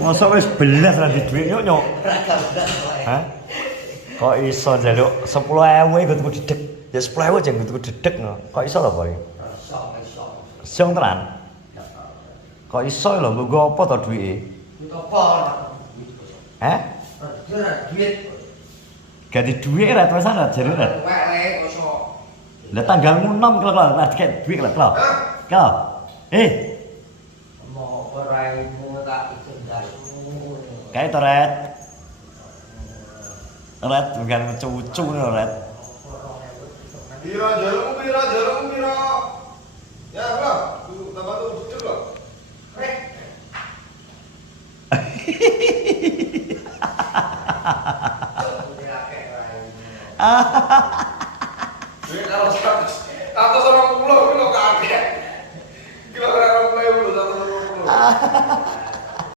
Masa wis belas ra di dhuwit nyuk. Hah? Kok iso njaluk 10.000 iku tuku dedek. Ya 10.000 aja tuku dedek no. Kok iso lho kok? Iso. Sing tenan. Kok iso lho nggo apa to duwike? Apa? Hah? Duit. Ganti duit ra terusan ra jare ra. Wek kosok. Lah tanggalmu 6 kelo ra dikek duit kelo. Kelo. Mau peraimu tak gendasmu. Kae to Red. Red bukan cucu ngono Red. Pira jarum pira. Ya, bro. Tuh tambah tuh cucuk loh. Rek. Duit kalau 120 kilo kakek. Kilo 120 120.